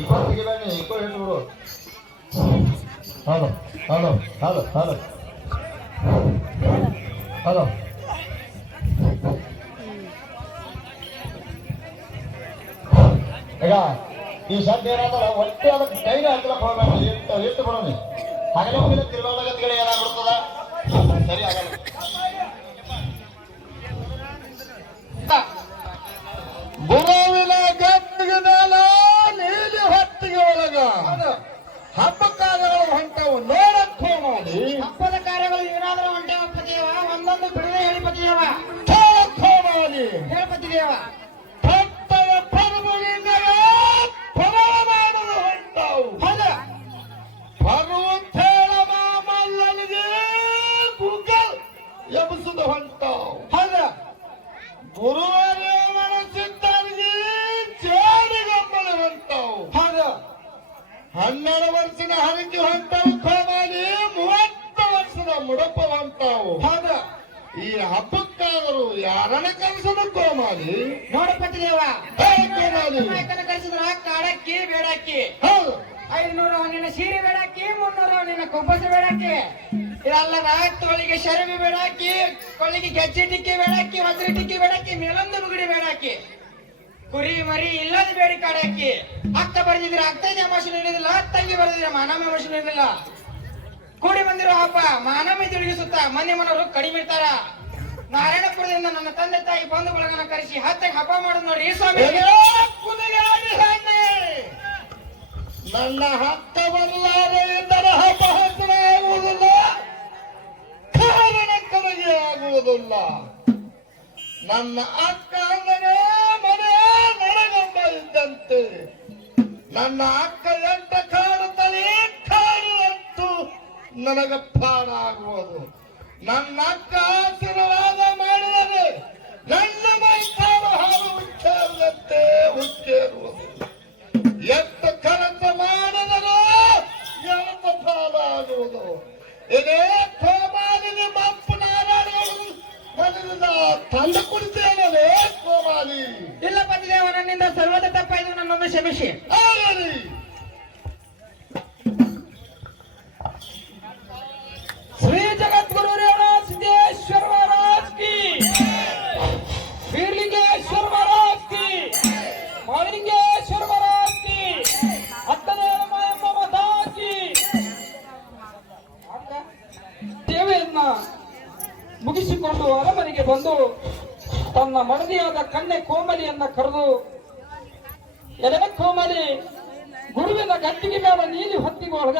ಇಪ್ಪತ್ತಿಗೆ ಬನ್ನಿ ಇಕ್ಕೋ ಹೇಳ್ಬಿಡು. Hello hello hello hello hello ಈಗ ಈ ಶಬ್ದ ಏನಾದ್ರೆ ಒಟ್ಟೆ ಅದಕ್ಕೆ ಕೈಗೆ ಹಾಕ್ಲಕ್ಕೆ ಹೋಗ್ಬೇಡ, ಇಟ್ಟು ಬಿಡೋಣ. ಹಗಲ ಮುಗಿದ ತಿರುಗಾಗತ್ಗಳು ಏನಾಗ್ಬಿಡ್ತದ, ಸರಿ ಆಗಲ್ಲ. ಗುರುವಿನ ಗಟ್ಟಿಗೆ ಮೇಲ ನೀಲಿ ಹೊತ್ತಿಗೆ ಒಳಗ ಹಬ್ಬ ಕಾರ್ಯಗಳು ಹೊಂಟವು ನೋಡಕ್ಕೋ ಮಾಡಿ. ಹಬ್ಬದ ಕಾರ್ಯಗಳು ಏನಾದರೂ ಹೊಂಟೇವಪ್ಪ ದೇವ, ಒಂದೊಂದು ಬಿಡದೆ ಹೇಳಿಪತಿ ದೇವ, ಕೇಳಕ್ಕೋ ಮಾಡಿ ಹೇಳ್ಪತಿ ದೇವ. ಭಕ್ತರ ಪರ್ವದಿಂದ ಪರವ ಮಾಡಲು ಹೊಂಟವು. ಪರ್ವಂತೇಳ ಮಾಮಲ್ಲನಿಗೆ ಗೂಗಲ್ ಎಬ್ಬಿಸದ ಹೊಂಟವು. ಗುರುವಾರ ಮನಸ್ಸಿದ್ದರಿಗೆ ಜೇಡಿಗಂಬಳ ಹೊಂಟವು. 12 ವರ್ಷದ ಹರಕೆ ಹೊಂಟವು ಕೋಮಾಲಿ, 30 ವರ್ಷದ ಮುಡಪ ಹೊಂಟವು. ಈ ಹಬ್ಬಕ್ಕಾದರೂ ಯಾರನ್ನ ಕಲಿಸದ ಕೋಮಾಲಿ? ನೋಡಪತಿ ದೇವ, ಕೋಮಾಲಿ ಕಳಿಸಿದ್ರ ಕಾಡಕ್ಕಿ ಬೇಡಕ್ಕಿ, ಹೌದು 500 ನಿನ್ನ ಸೀರೆ ಬೇಡಕ್ಕಿ, 300 ನಿನ್ನ ಕೊಬ್ಬಸ ಬೇಡಕ್ಕಿ, ಇದಲ್ಲದ ತೋಳಿಗೆ ಶರಬಿ ಬೇಡಾಕಿ, ಕೊಳ್ಳಿಗೆ ಗೆಜ್ಜೆ ಟಿಕ್ಕಿ ಬೇಡಾಕಿ, ವಜ್ರ ಟಿಕ್ಕಿ ಬೇಡಾಕಿ, ಮೇಲೊಂದು ಮುಗುಡಿ ಬೇಡಾಕಿ, ಕುರಿ ಮರಿ ಇಲ್ಲದ ಬೇಡಿ ಕಾಡಾಕಿ. ಅಕ್ಕ ಬರ್ದಿದ್ರೆ ಅಕ್ಕೈದು ಅಮಾಶೆ ಇರೋದಿಲ್ಲ, ತಂಗಿ ಬರ್ದಿದ್ರೆ ಮಾನವ ಅಮಾಶೆ ಇರೋದಿಲ್ಲ. ಕೂಡಿ ಬಂದಿರೋ ಹಬ್ಬ ಮಾನವಿ ತಿರುಗಿಸುತ್ತ ಮಂದಿ ಮನವರು ಕಡಿಮೆ ಇರ್ತಾರ. ನಾರಾಯಣಪುರದಿಂದ ನನ್ನ ತಂದೆ ತಾಯಿ ಬಂಧು ಬಳಗನ ಕರೆಸಿ ಹತ್ತಾಗ ಹಬ್ಬ ಮಾಡೋದು ನೋಡಿ ಸ್ವಾಮಿ. ನನ್ನ ಹತ್ತ ಬರಲಾರೆ ಎಂದರೆ ಹಬ್ಬ ಹತ್ತಿರ ಆಗುವುದಿಲ್ಲ, ಕಾರಣ ಕರಗಿ ಆಗುವುದಿಲ್ಲ. ನನ್ನ ಅಕ್ಕ ಅಂದರೆ ಮನೆ ನರಗಂಬ ಇದ್ದಂತೆ. ನನ್ನ ಅಕ್ಕ ಎಂಟ ಕಾಡುತ್ತಲೇ ಕಾಡುವಂತೂ ನನಗ ಪಾಡಾಗುವುದು. ನನ್ನ ಅಕ್ಕ ಆಶೀರ್ವಾದ ಮಾಡಿದರೆ ನನ್ನ ಮೈತಾರು ಹಾಲು ಉಚ್ಚೇರುವಂತೆ ಉಚ್ಚೇರುವುದು. ಎಷ್ಟು ಕೆಲಸ ಮಾಡಿದರೂ ಎಷ್ಟು ಪಾಲಾಗುವುದು. ಇದೇ ಕೋಮಾಲಿಗೆ ಮಪ್ಪು ನಾರಾಯಣ ಮನೆಯಿಂದ ತಂದು ಕುಡಿತೇನೆ ಕೋಮಾಲಿ. ಇಲ್ಲ ಪತಿದೇವ, ನನ್ನಿಂದ ಸರ್ವದ ತಪ್ಪಾಯ್ತು, ನನ್ನೊಂದು ಕ್ಷಮಿಸಿ. ಆಗಲಿ ಶ್ರೀ ಜಗದ್ಗುರು ರೇವಣ ಸಿದ್ದೇಶ್ವರ ಮಹಾರಾಜ್ ಕಿ, ಬೀರ್ಲಿಂಗೇಶ್ವರ ಮಹಾರಾಜ್ ಕಿ, ಮಾಲಿಂಗೇಶ್ವರ ಮಹಾರಾಜ್ ಕಿ, ಹತ್ತನೇ ಮಾಯಮ್ಮ ಮಾತಾ ಕಿ. ಸೇವೆಯನ್ನ ಮುಗಿಸಿಕೊಂಡು ಅರಮನೆಗೆ ಬಂದು ತನ್ನ ಮಡದಿಯಾದ ಕನ್ಯೆ ಕೋಮಲಿಯನ್ನ ಕರೆದು, ಎಲೆ ಕೋಮಲಿ, ಗುರುವಿನ ಗಟ್ಟಿಗೆ ಮೇಲೆ ನೀಲಿ ಹೊತ್ತಿಗೆ ಒಳಗ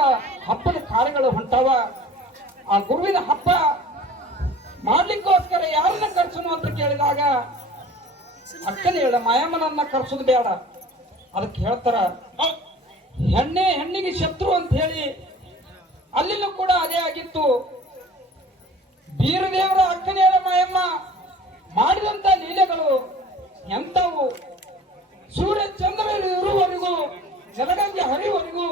ಹಬ್ಬದ ಕಾರ್ಯಗಳು ಹೊಂಟಾವ. ಆ ಗುರುವಿನ ಹಬ್ಬ ಮಾಡ್ಲಿಕ್ಕೋಸ್ಕರ ಯಾರನ್ನ ಕರ್ಸನು ಅಂತ ಕೇಳಿದಾಗ ಅಕ್ಕನ ಹೇಳ ಮಾಯಮ್ಮನನ್ನ ಕರ್ಸೋದು ಬೇಡ. ಅದಕ್ಕೆ ಹೇಳ್ತಾರ ಹೆಣ್ಣಿಗೆ ಶತ್ರು ಅಂತ ಹೇಳಿ ಅಲ್ಲಿನೂ ಕೂಡ ಅದೇ ಆಗಿತ್ತು. ಬೀರದೇವರ ಅಕ್ಕನೇಳ ಮಾಯಮ್ಮ ಮಾಡಿದಂತ ಲೀಲೆಗಳು ಎಂತವು, ಸೂರ್ಯ ಚಂದ್ರರು ಇರುವವರೆಗೂ ಜಲಗಂಗೆ ಹರಿಯುವವರೆಗೂ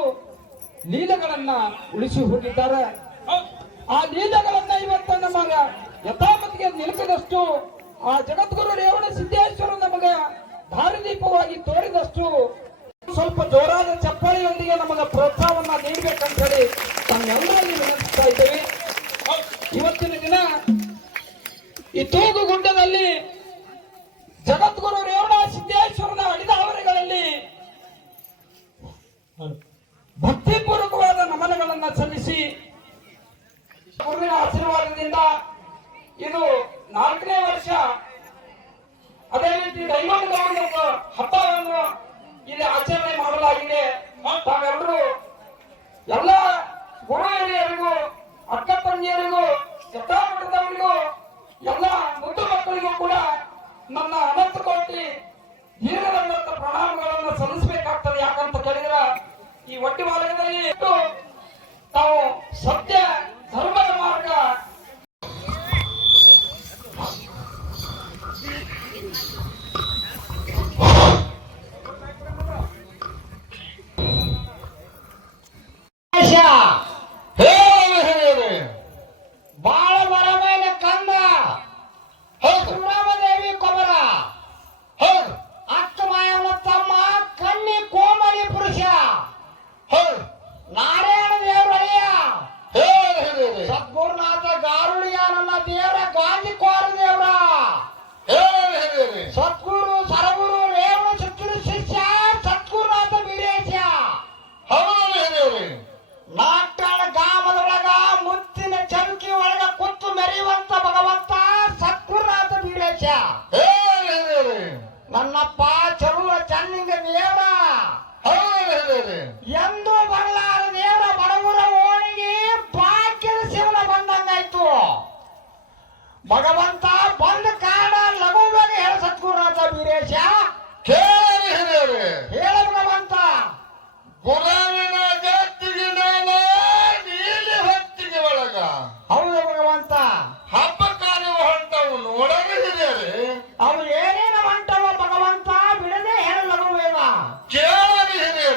ಲೀಲೆಗಳನ್ನ ಉಳಿಸಿ ಹೋಗಿದ್ದಾರೆ. ಆ ಲೀಲೆಗಳನ್ನ ಇವತ್ತ ನಮಗ ಯಥಾಮತಿಗೆ ನಿಲುಕಿದಷ್ಟು, ಆ ಜಗದ್ಗುರು ರೇವಣ ಸಿದ್ದೇಶ್ವರ ನಮಗ ದಾರಿದೀಪವಾಗಿ ತೋರಿದಷ್ಟು ಸ್ವಲ್ಪ ಜೋರಾದ ಚಪ್ಪಾಳಿಯೊಂದಿಗೆ ನಮಗ ಪ್ರೋತ್ಸಾಹವನ್ನ ನೀಡಬೇಕಂತ ಹೇಳಿ ತಮ್ಮೆಲ್ಲರಲ್ಲಿ ವಿನಂತಿಸ್ತಾ ಇದ್ದೇವೆ. ಇವತ್ತಿನ ದಿನ ಈ ತೂಗುಗುಡ್ಡದಲ್ಲಿ ಜಗದ್ಗುರು ರೇವಣ ಸಿದ್ದೇಶ್ವರನ ಅಡಿದಾವರೆಗಳಲ್ಲಿ ಭಕ್ತಿಪೂರ್ವಕವಾದ ನಮನಗಳನ್ನ ಸಲ್ಲಿಸಿ ಗುರುವಿನ ಆಶೀರ್ವಾದದಿಂದ ಇದು 4ನೇ ವರ್ಷ. ಅದೇ ರೀತಿ ದೈವದ ಹಬ್ಬವನ್ನು ಇಲ್ಲಿ ಆಚರಣೆ ಮಾಡಲಾಗಿದೆ. ತಾವೆಲ್ಲರೂ ಎಲ್ಲ ಗುರು ಹಿರಿಯರಿಗೂ, ಅಕ್ಕ ತಂಗಿಯರಿಗೂ, ಯಥಾಮಠದವರಿಗೂ, ಎಲ್ಲ ಮುದ್ದು ಮಕ್ಕಳಿಗೂ ಕೂಡ ನನ್ನ ಅನಂತ ಕೋಟಿ ದೀರ್ಘದಂತ ಪ್ರಣಾಮಗಳನ್ನು ಸಲ್ಲಿಸಬೇಕಾಗ್ತದೆ. ಯಾಕಂತ ಕೇಳಿದ್ರ ಈ ಒಟ್ಟಿ ಮಾರ್ಗದಲ್ಲಿ ತಾವು ಸತ್ಯ ಧರ್ಮದ ಮಾರ್ಗ ಬಾಳ ಬರಮೇಲೆ ಕಂದ. ಹೌದು ರಾಮದೇವಿ ಕೊಮರ. ಹೌದು ಅಕ್ಕ ಮಾಯನ ತಮ್ಮ ಕಣ್ಣಿ ಕೋಮಲಿ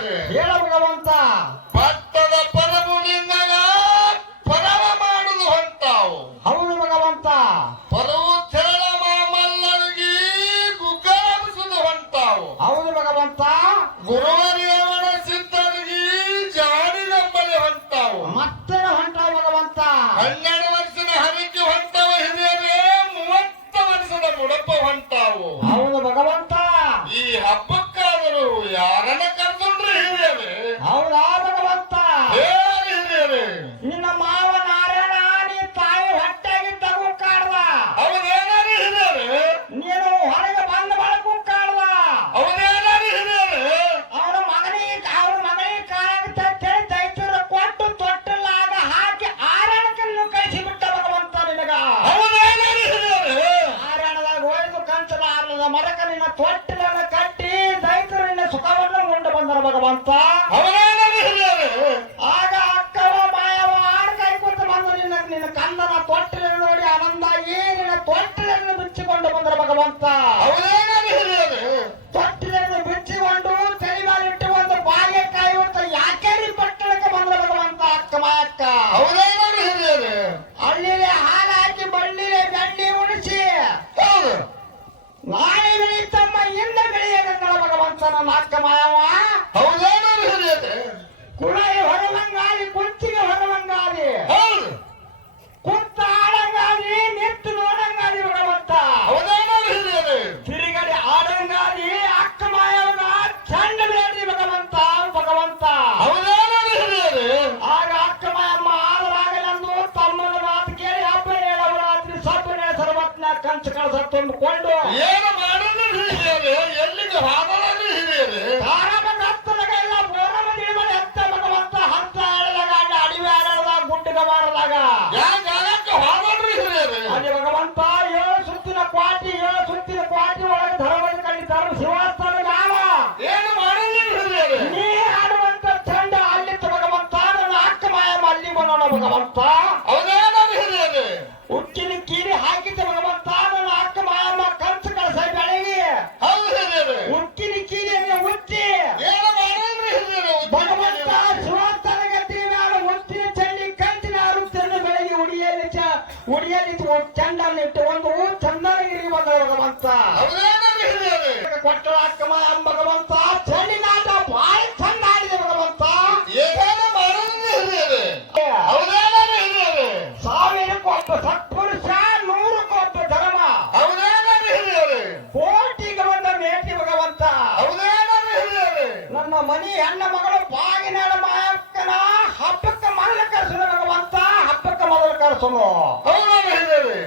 ಹಿರಿಯರೇ ಹೇಳ ಭಗವಂತ. ಪಟ್ಟದ ಪರಮುಲಿಂಗನ ಪರವ ಮಾಡುದು ಹೊಂಟಾವು. ಹೌದು ಭಗವಂತ. ಪರ್ವತೇಳ ಮಾಮಲ್ಲರಿಗೆ ಗುಗ್ಗಾರಿಸುದು ಹೊಂಟಾವು. ಹೌದು ಭಗವಂತ. ಗುರುವರಿಯವರ ಸಿದ್ಧರಿಗೆ ಜಾಡಿನಂಬಲಿ ಹೊಂಟಾವು. ಮತ್ತೆ ಹೊಂಟಾವ ಭಗವಂತ. 12 ವರ್ಷದ ಹರಿಕೆ ಹೊಂಟವ ಹಿರಿಯರೇ, 30 ವರ್ಷದ ಮುಡಪ ಹೊಂಟಾವು. ಹೌದು ಭಗವಂತ. ಈ ಹಬ್ಬಕ್ಕಾದರೂ ಯಾರನ್ನ ಕರೆದ್ರಿ ಹಿರಿಯರೇ? ಹೌದಾ ಭಗವಂತ. ಹೇಳಿ ಹಿರಿಯರೇ. ನಿನ್ನ ಮಾವ ನಾರಾಯಣ ನೀ ತಾಯಿ ಹೊಟ್ಟೆಗಿದ್ದಾಗೂ ಕಾಡ್ದ. ಅವನೇನಾರಿ ಹಿರಿಯರೇ? ನೀನು ಹೊರಗೆ ಬಂದ ಬಳಗೂ ಕಾಡ್ದ. ಅವನೇನಾರಿ ಹಿರಿಯರೇ? ಅವನ ಮಗನಿಗೆ ಕಾಲಾಗುತ್ತೆ ದೈತ್ಯರು ಕೊಟ್ಟು ತೊಟ್ಟಲಾಗ ಹಾಕಿ ಆರಣಕನ್ನು ಕಳಿಸಿಬಿಟ್ಟ ಭಗವಂತ ನಿನಗ. ಅವನೇನಾರಿ ಹಿರಿಯರೇ? ಆರಣದಾಗ ಒಯ್ದು ಕಂಚದ ಆರಣದ ಮರಕ ನಿನ್ನ ತೊಟ್ಟಿಲನ್ನು ಕಟ್ಟಿ ದೈತ್ಯರು ನಿನ್ನ ಸುಖವನ್ನು ಉಂಡು ಬಂದರ ಭಗವಂತ. ಅವನೇನಾರಿ ಹಿರಿಯರೇ? ಆಗ ಅಕ್ಕವ ಮಾಯವ ಆಡ ಕೈ ಕೊಟ್ಟು ಬಂದು ನಿನ್ನ ಕಂದನ ತೊಟ್ಟಿಲನ್ನು ನೋಡಿ ಆನಂದಾಗಿ ನಿನ್ನ ತೊಟ್ಟಿಲನ್ನು ಬಿಚ್ಚಿಕೊಂಡು ಬಂದರ ಭಗವಂತ. ಅವನೇನಾರಿ ಹಿರಿಯರೇ? ತೊಟ್ಟಿಲನ್ನು ಬಿಚ್ಚಿಕೊಂಡು ತಲೆ ಮೇಲೆ ಇಟ್ಟು ಒಂದು ಬಾಳೆಕಾಯಿ ಹೊತ್ತು ಯಾಕೇರಿ ಪಟ್ಟಣಕ್ಕೆ ಬಂದರ ಭಗವಂತ ಅಕ್ಕ ಮಾಯಕ್ಕ. ಅವನೇನಾರಿ ಹಿರಿಯರೇ? ಹಳ್ಳಿಲೆ ಹಾಲು ಹಾಕಿ ಬಳ್ಳಿಲೆ ಬೆಣ್ಣೆ ಉಣಿಸಿ ಹೌದು. ನಾಳೆ ಬೆಳೀತಮ್ಮ ಹಿಂದೆ ಬೆಳೆಯಲ್ಲ ಭಗವಂತ ನನ್ನ ಅಕ್ಕ ಮಾಯವ. ಅವನೇನಾರಿ ಹಿರಿಯರೇ? ಕುಳಾಯಿ ಹೊರವಂಗಾಲಿ ಕುಂಚಿಗೆ ಹೊರವಂಗಾಲಿ ಹೌದು. ಕುಂತ ಆಡಂಗಾಲಿ ನಿಂತು ನೋಡಂಗಾಲಿ ಭಗವಂತ. ಅವನೇನಾರಿ ಹಿರಿಯರೇ? ತಿರುಗಡೆ ಆಡಂಗಾಲಿ ಅಕ್ಕ ಮಾಯವನ ಚಂಡ ಬೇಡಿ ಭಗವಂತ ಭಗವಂತ. ಅವನೇನಾರಿ ಹಿರಿಯರೇ? ಆಗ ಅಕ್ಕ ಮಾಯಮ್ಮ ಆದರಾಗಲೆಂದು ತಮ್ಮನ ಮಾತು ಕೇಳಿ ಹಬ್ಬ ಹೇಳವರಾತ್ರಿ ಸಬ್ಬನ ಸರ್ವತ್ನ ಕಂಚು ಕಳಸ ತುಂಬಿಕೊಂಡು ಏನು ಮಾಡಿದ್ರಿ ಹಿರಿಯರೇ? ಎಲ್ಲಿಗೆ ಹಾದಳರಿ ಹಿರಿಯರೇ? ತಾರಮಗತ್ತಲಗೆಲ್ಲ ಬೋರಮ ನಿಳಮಲೆ ಎತ್ತ ಭಗವಂತ. ಹಂತ ಎಳೆದಾಗ ಅಡಿವೆ ಆಡದಾಗ ಗುಡ್ಡಗ ಮಾರದಾಗ ಯಾಕೆ ಹಾದಳ್ರಿ ಹಿರಿಯರೇ? ಅಲ್ಲಿ ಭಗವಂತ 7 ಸುತ್ತಿನ ಕ್ವಾಟಿ ಒಳಗೆ ಧರ್ಮದ ಕಳ್ಳಿ ಧರ್ಮ ಶಿವಾಸ್ತನ ಯಾವ ಏನು ಮಾಡಿದ್ರಿ ಹಿರಿಯರೇ? ನೀ ಆಡುವಂತ ಚಂಡ ಅಲ್ಲಿತ್ತು ಭಗವಂತ. ನನ್ನ ಅಕ್ಕ ಮಾಯಮ್ಮ ಅಲ್ಲಿ ಬಂದೋಣ ಭಗವಂತ. ಅವನೇನಾರಿ ಹಿರಿಯರೇ? ಉಕ್ಕಿನ ಕೀರಿ ಹಾಕಿದ್ದೆ ಭಗವಂತ. ನನ್ನ ಅಕ್ಕ ಮಾಯಮ್ಮ ಕಂಚು ಕಳಸ ಬೆಳಗಿ ಹೌದು ಹಿರಿಯರೇ. ಉಕ್ಕಿನ ಕೀರಿಯನ್ನು ಉಚ್ಚಿ ಏನು ಮಾಡಿದ್ರಿ ಹಿರಿಯರೇ? ಭಗವಂತ ಶಿವಾಸ್ತನ ಗದ್ದೆ ಮೇಲೆ ಉಚ್ಚಿನ ಚಂಡಿ ಕಂಚಿನ ಆರುತ್ತಿಯನ್ನು ಬೆಳಗಿ ಉಡಿಯಲ್ಲಿ ಚಂಡನ್ನಿಟ್ಟು ಒಂದು ಚಂದನಗಿರಿ ಬಂದ ಭಗವಂತ. ಅವನೇನಾರಿ ಹಿರಿಯರೇ? ಕೊಟ್ಟಳ ಅಕ್ಕ ಮಾಯಮ್ಮ ಭಗವಂತ. ಚಂಡಿ ನಾಟ ಭಾಳ ಚಂದ ಆಡಿದೆ ಭಗವಂತ. ಏನು ಮಾಡಿದ್ರಿ ಹಿರಿಯರೇ? ಅವನೇನಾರಿ ಹಿರಿಯರೇ? 1000 ಸತ್ಪುರುಷ 100 ಧರ್ಮ ಅವನೇನಾರಿ ಹಿರಿಯರೇ? ಕೋಟಿಗೆ ಬಂದ ಮೇಟಿ ಭಗವಂತ. ಅವನೇನಾರಿ ಹಿರಿಯರೇ? ನನ್ನ ಮನಿ ಹೆಣ್ಣ ಮಗಳು ಬಾಗಿನಾಡ ಮಾಯಕ್ಕನ ಹಬ್ಬಕ್ಕೆ ಮೊದಲು ಕರ್ಸೋಣ ಭಗವಂತ. ಹಬ್ಬಕ್ಕೆ ಮೊದಲು ಕರ್ಸೋಣ. ಅವನೇನಾರಿ ಹಿರಿಯರೇ?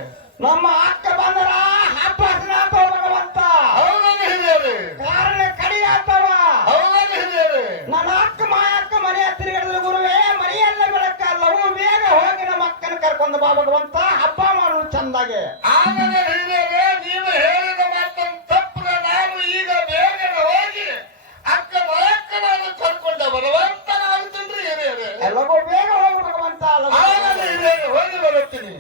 ನಮ್ಮ ಅಕ್ಕ ಬಂದರ ಹಬ್ಬ ಹಸನಾತ ಭಗವಂತ. ಅವನೇನಾರಿ ಹಿರಿಯರೇ? ಕಾರಣ ಕಡಿ ಆತವ. ಅವನೇನಾರಿ ಹಿರಿಯರೇ? ನನ್ನ ಅಕ್ಕ ಮಾಯಕ್ಕ ಮನೆಯ ತಿರುಗಿದ ಗುರುವೇ ಮನೆಯಲ್ಲ ಬೆಳಕಲ್ಲವು ಬೇಗ ಹೋಗಿ ನಮ್ಮ ಅಕ್ಕನ ಕರ್ಕೊಂಡು ಬಾ ಭಗವಂತ. ಹಬ್ಬ ಮಾಡುವ ಚಂದಾಗೆ. ಆಗಲೇ ಹಿರಿಯರೇ, ನೀವು ಹೇಳಿದ ಮಾತನ್ನು ತಪ್ಪು. ನಾನು ಈಗ ಬೇಗನೆ ಹೋಗಿ ಅಕ್ಕ ಮಕ್ಕಳನ್ನು ಕರ್ಕೊಂಡ ಬರುವಂತನಾಗುತ್ತೇನ್ರಿ ಹಿರಿಯರೇ? ಎಲ್ಲವೂ ಬೇಗ ಹೋಗು ಭಗವಂತ. ಆಗಲೇ ಹಿರಿಯರೇ, ಹೋಗಿ ಬರುತ್ತೀನಿ.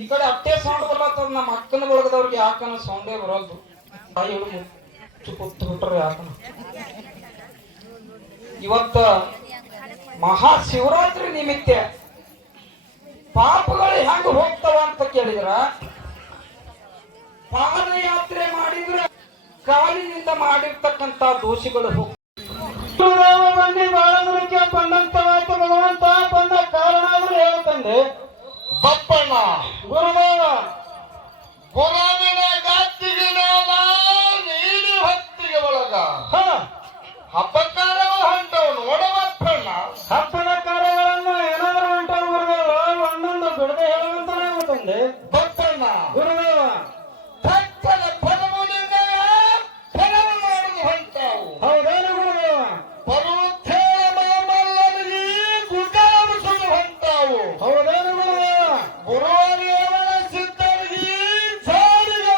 ಈ ಕಡೆ ಅಟ್ಟೆ ಸೌಂಡ್ ಬರ್ಲತ್ತದ. ನಮ್ಮ ಅಕ್ಕನ ಬಳಗದವ್ರಿಗೆ ಯಾಕನ ಸೌಂಡೇ ಬರಲ್ದು. ಬಾಯಿ ಮುಚ್ಚು ಕೂತು ಬಿಟ್ರೆ ಯಾಕನ. ಇವತ್ತ ಮಹಾಶಿವರಾತ್ರಿ ನಿಮಿತ್ತ ಪಾಪಗಳು ಹೆಂಗ ಹೋಗ್ತಾವ ಅಂತ ಕೇಳಿದ್ರ, ಪಾದಯಾತ್ರೆ ಮಾಡಿದ್ರೆ ಕಾಲಿನಿಂದ ಮಾಡಿರ್ತಕ್ಕಂತ ದೋಷಿಗಳು ಹೋಗ್ತಾವ. ಬಂದಿ ಬಾಳಂದ್ರಕ್ಕೆ ಬಂದಂತವಾಯ್ತು ಭಗವಂತ. ಬಂದ ಕಾರಣ ಆದ್ರೂ ಹೇಳ್ತಂದೆ ಬಪ್ಪಣ್ಣ ಗುರುದೇವ. ಗುಲಾಮಿನ ಗಾತಿಗೆ ನೇಲ ನೀಡಿ ಭಕ್ತಿಗೆ ಒಳಗ ಹಬ್ಬಕಾರ ಹೊಂಟವು ನೋಡ ಬಪ್ಪಣ್ಣ. ಹಬ್ಬದ ಕಾರ್ಯಗಳನ್ನು ಏನಾದ್ರೂ ಹೊಂಟವು ಗುರುದೇವ. ಒಂದೊಂದು ಬಿಡದೆ ಹೇಳುವಂತಾನೆ ಹೇಳ್ತಂದೆ ಬಪ್ಪಣ್ಣ ಗುರುದೇವ. ಭಕ್ತನ ಫಲಮುಲಿಂದ ಫಲವ ಮಾಡುದು ಹೊಂಟವು. ಹೌದೇನು ಗುರುದೇವ. ಪರ್ವತೇಳ ಮಾಮಲ್ಲರಿಗೆ ಗುಗ್ಗಾರಿಸುದು ಹೊಂಟವು. ಹೌದೇನು ಗುರುದೇವ. ಗುರುವರಿಯವರ ಸಿದ್ಧರಿಗೆ ಜಾಡಿಗೆ